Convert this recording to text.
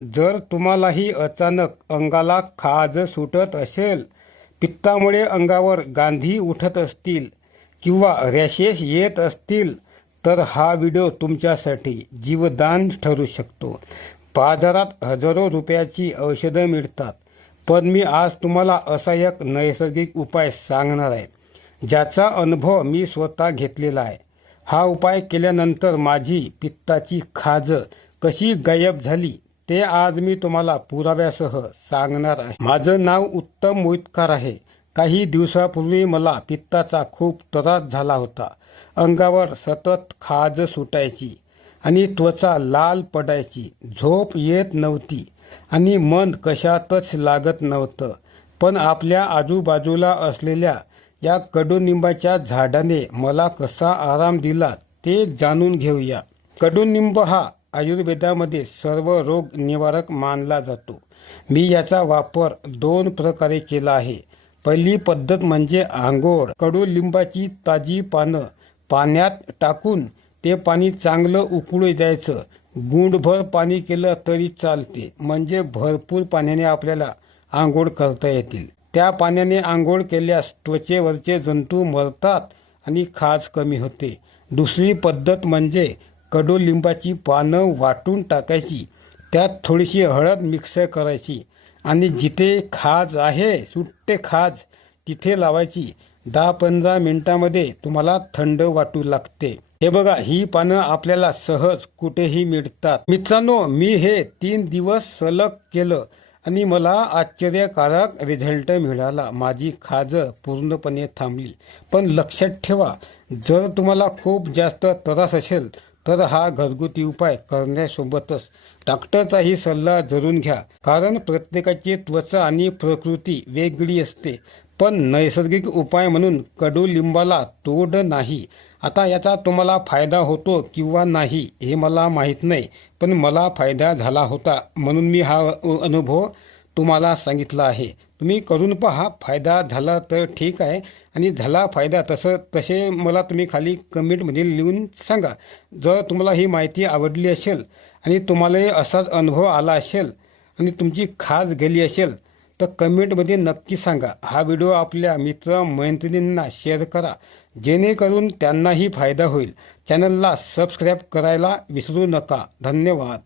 जर तुम्हालाही अचानक अंगाला खाज सुटत असेल, पित्तामुळे अंगावर गांधी उठत असतील किंवा रॅशेस येत असतील, तर हा व्हिडिओ तुमच्यासाठी जीवदान ठरू शकतो. बाजारात हजारो रुपयाची औषधं मिळतात, पण मी आज तुम्हाला असा एक नैसर्गिक उपाय सांगणार आहे, ज्याचा अनुभव मी स्वतः घेतलेला आहे. हा उपाय केल्यानंतर माझी पित्ताची खाज कशी गायब झाली ते आज मी तुम्हाला पुराव्यासह सांगणार आहे. माझं नाव उत्तम मोहितकर आहे. काही दिवसापूर्वी मला पित्ताचा खूप त्रास झाला होता. अंगावर सतत खाज सुटायची आणि त्वचा लाल पडायची, झोप येत नव्हती आणि मन कशातच लागत नव्हतं. पण आपल्या आजूबाजूला असलेल्या या कडुनिंबाच्या झाडाने मला कसा आराम दिला ते जाणून घेऊया. कडुनिंब हा आयुर्वेदामध्ये सर्व रोग निवारक मानला जातो. मी याचा वापर 2 प्रकारे केला आहे. पहिली पद्धत म्हणजे आंघोळ. कडुलिंबाची ताजी पानं पाण्यात टाकून ते पाणी चांगलं उकळू द्यायचं. गुंठभर पाणी केलं तरी चालते, म्हणजे भरपूर पाण्याने आपल्याला आंघोळ करता येतील. त्या पाण्याने आंघोळ केल्यास त्वचेवरचे जंतू मरतात आणि खाज कमी होते. दुसरी पद्धत म्हणजे कडुलिंबाची पानं वाटून टाकायची, त्यात थोडीशी हळद मिक्स करायची आणि जिथे खाज आहे, सुट्टे खाज, तिथे लावायची. 10-15 मिनिटांमध्ये तुम्हाला थंड वाटू लागते. हे बघा, ही पानं आपल्याला सहज कुठेही मिळतात. मित्रांनो, मी हे 3 दिवस सलग केलं आणि मला आश्चर्यकारक रिझल्ट मिळाला. माझी खाज पूर्णपणे थांबली. पण लक्षात ठेवा, जर तुम्हाला खूप जास्त त्रास असेल तर हा घरगुती उपाय करण्यासोबतच डॉक्टरचाही सल्ला जरूर घ्या, कारण प्रत्येकाची त्वचा आणि प्रकृती वेगळी असते. पण नैसर्गिक उपाय म्हणून कडुलिंबाला तोड नाही. आता याचा तुम्हाला फायदा होतो किंवा नाही हे मला माहीत नाही, पण मला फायदा झाला होता म्हणून मी हा अनुभव तुम्हाला सांगितला आहे. तुम्ही करून पहा. फायदा झाला तर ठीक आहे, आणि झाला फायदा तसे मला तुम्ही खाली कमेंटमध्ये लिहून सांगा. जर तुम्हाला ही माहिती आवडली असेल आणि तुम्हालाही असाच अनुभव आला असेल आणि तुमची खाज गेली असेल तर कमेंटमध्ये नक्की सांगा. हा व्हिडिओ आपल्या मित्र मैत्रिणींना शेअर करा, जेणेकरून त्यांनाही फायदा होईल. चॅनलला सबस्क्राईब करायला विसरू नका. धन्यवाद.